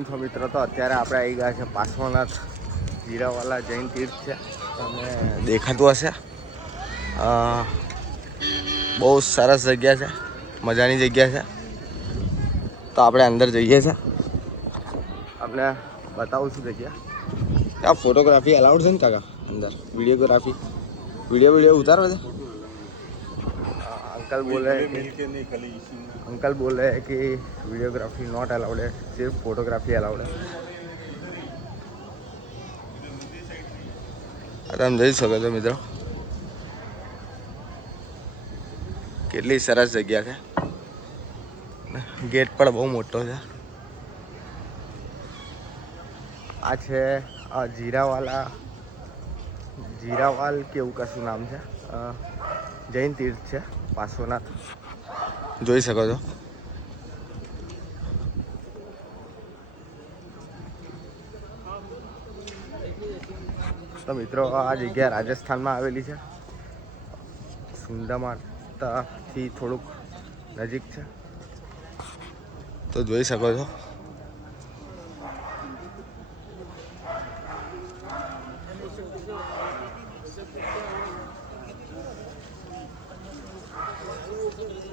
મિત્રો તો અત્યારે આપણે આવી ગયા છે પાર્શ્વનાથ જીરાવાલા જૈન તીર્થ છે. તમને દેખાતું હશે. બહુ સરસ જગ્યા છે. મજાની જગ્યા છે. તો આપણે અંદર જઈએ છે. આપણે બતાવું છું જગ્યા. આ ફોટોગ્રાફી અલાઉડ છે ને કાકા? અંદર. વિડીયોગ્રાફી. વીડિયો વીડિયો ઉતારો છે? अंकल बोल रहे हैं कि अंकल बोल रहे हैं कि वीडियोग्राफी नॉट अलाउड है सिर्फ फोटोग्राफी अलाउड है આ તમે જઈ શકો છો મિત્રો કેટલી સરસ જગ્યા છે ગેટ પણ બહુ મોટો છે આ છે આ જીરાવાલા જીરાવાલ કે એવું કશું નામ છે અ, જૈન તીર્થ છે પાર્શ્વનાથ જોઈ શકો છો. તો મિત્રો, આ જગ્યા રાજસ્થાનમાં આવેલી છે. સુંદામાતાથી થોડુંક નજીક છે. તો જોઈ શકો છો.